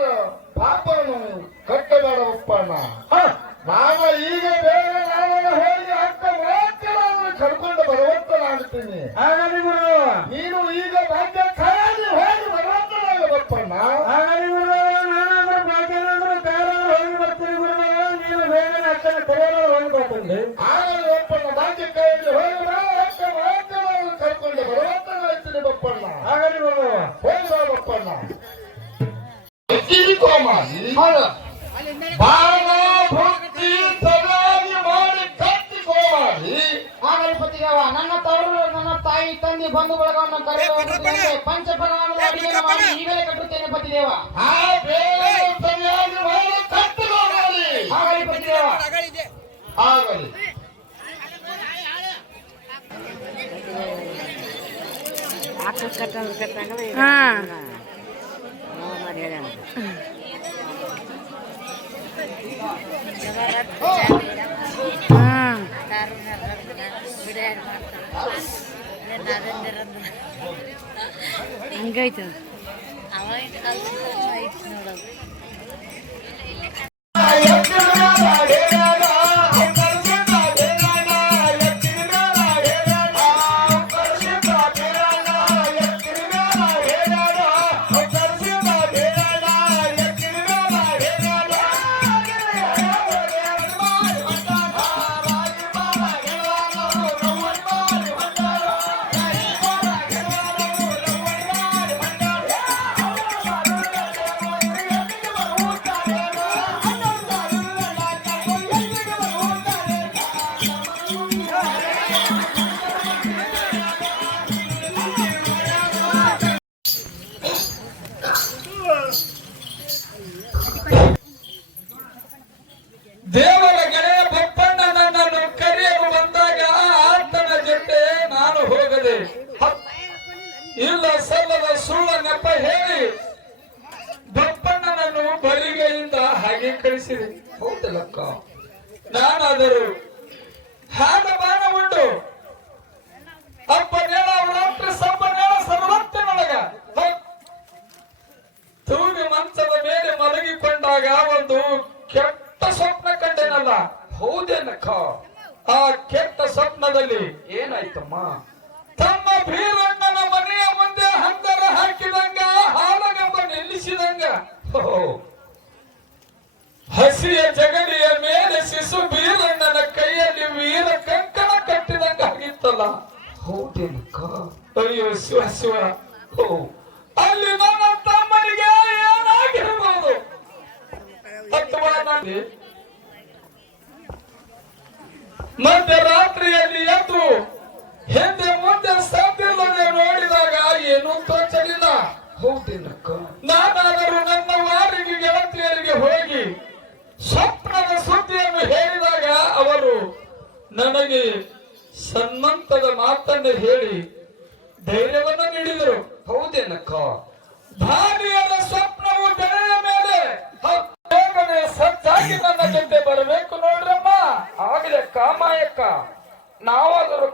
ಪಾಪವನ್ನು ಕಟ್ಟಬೇಡವಪ್ಪಣ್ಣ. ನಾನು ಈಗ ಬೇರೆ ನಾನು ಹೋಗಿ ಅಕ್ಕ ಮಾತ್ರ ಕರ್ಕೊಂಡು ಬರುವಂತನಾಗುತ್ತೀನಿ. ಹಾಗಾಗಿ ಗುರುದೇವ, ನೀನು ಈಗ ಭಾಗ್ಯ ಖಾಲಿ ಹೋಗಿ ಬರುವಂತನಾಗಬಪ್ಪಣ್ಣ. ಹಾಗಾಗಿ ಗುರುದೇವ, ನಾನಾದ್ರೂ ಭಾಗ್ಯನಾದ್ರೂ ಕಾರಣ ಹೋಗಿ ಬರ್ತೀನಿ ಗುರುದೇವ. ನೀನು ಬೇಗನೆ ಅಕ್ಕನ ಕರೆಯಲು ಹೋಗಿ ಬರ್ತೀನಿ. ಆಗಲಿ ಬಪ್ಪಣ್ಣ, ಭಾಗ್ಯ ಕೈಯಲ್ಲಿ ಹೋಗಿ ಅಕ್ಕ ಮಾತ್ರ ಕರ್ಕೊಂಡು ಬರುವಂತನಾಗ್ತೀನಿ ಬಪ್ಪಣ್ಣ. ಹಾಗಾಗಿ ಗುರುದೇವ, ಹೋಗಿ ಬಾ ಬಪ್ಪಣ್ಣ. ಬಾಳ ಭಕ್ತಿ ಸರಿಯಾಗಿ ಮಾಡಿ ಕಟ್ಟಿಕೋಮಾಡಿ. ಆಗಲ್ಪತಿಗವ ನನ್ನ ತವರು ನನ್ನ ತಾಯಿ ತಂದೆ ಬಂಧು ಬಳಗವನ್ನು ಕರೆದು ಪಂಚಪರಮಾಣು ಅಡಿಗೆ ಮಾಡಿ ಈಗಲೇ ಕಟ್ಟುತ್ತೇನೆ ಪತಿದೇವ. ಆ ಬೇರೆ ಸರಿಯಾಗಿ ಮಾಡಿ ಕಟ್ಟಿಕೋಮಾಡಿ. ಆಗಲಿ ಪತಿದೇವ. ಆಗಲಿ. ಹಂಗಾಯ್ತು ಅವಾಗ ಕಲ್ಸಿ ನೋಡೋದು. ದೇವರ ಗೆಳೆಯ ಬಪ್ಪಣ್ಣ ನನ್ನನ್ನು ಕರೆಯಲು ಬಂದಾಗ ಆತನ ಜೊತೆ ನಾನು ಹೋಗದೆ ಇಲ್ಲ ಸಲ್ಲದ ಸುಳ್ಳ ನೆಪ ಹೇಳಿ ಬಪ್ಪಣ್ಣನನ್ನು ಬರಿಗೆಯಿಂದ ಹಾಗೆ ಕಳಿಸಿದೆ. ಹೌದಲ್ಲಕ್ಕ, ನಾನಾದರೂ ಹಾಗ ಬಾಣ ಉಂಟು ಅಪ್ಪನೇಳ ರಾತ್ರಿ ಸಪ್ಪನೇಳ ಸರ್ವತ್ತೆ ನನಗ ತೂಗಿ ಮಂಚದ ಮೇಲೆ ಮಲಗಿಕೊಂಡಾಗ ಒಂದು ಕೆಟ್ಟ ಸ್ವಪ್ನ ಕಂಡೇನಲ್ಲ. ಹೌದೇನಕ್ಕ? ಆ ಕೆಟ್ಟ ಸ್ವಪ್ನದಲ್ಲಿ ಏನಾಯ್ತಮ್ಮ? ತಮ್ಮ ಬೀರಣ್ಣನ ಮನೆಯ ಮುಂದೆ ಹಂದರ ಹಾಕಿದಂಗ ಹಾಲಗಂಬ ನಿಲ್ಲಿಸಿದಂಗ ಹಸಿಯ ಜಗಲಿಯ ಮೇಲೆ ಶಿಶು ಬೀರಣ್ಣನ ಕೈಯಲ್ಲಿ ವೀರ ಕಂಕಣ ಕಟ್ಟಿದಂಗ ಆಗಿತ್ತಲ್ಲ. ಹೌದೇನಕ್ಕ? ಅಯ್ಯೋ ಶಿವ ಶಿವ, ಅಲ್ಲಿ ನನ್ನ ತಮ್ಮನಿಗೆ ಏನಾಗಿರ್ಬೋದು? ಮಧ್ಯರಾತ್ರಿಯಲ್ಲಿ ಎದ್ದು ಹಿಂದೆ ಮುಂದೆ ಸಾಧ್ಯಲ್ಲದೆ ನೋಡಿದಾಗ ಏನೂ ತೋಚಲಿಲ್ಲ. ಹೌದೇನಕ್ಕ? ನಾನಾದರೂ ನನ್ನ ವಾರಿಗೆ ಗೆಳತಿಯರಿಗೆ ಹೋಗಿ ಸ್ವಪ್ನದ ಸುದ್ದಿಯನ್ನು ಹೇಳಿದಾಗ ಅವರು ನನಗೆ ಸನ್ಮಂತದ ಮಾತನ್ನು ಹೇಳಿ ಧೈರ್ಯವನ್ನು ನೀಡಿದರು. ಹೌದೇನಕ್ಕ? ಭಾರ್ಯರ ಸ್ವಪ್ನವು ಬೆಳೆಯ ಮೇಲೆ ಬೇಗನೆ ಸಜ್ಜಾಗಿ ನನ್ನ ಜೊತೆ ಬರಬೇಕು ನೋಡ್ರಮ್ಮ. ಆಗ್ಲೇ ಕಾಮಾಯಕ್ಕ ನಾವಾದರೂ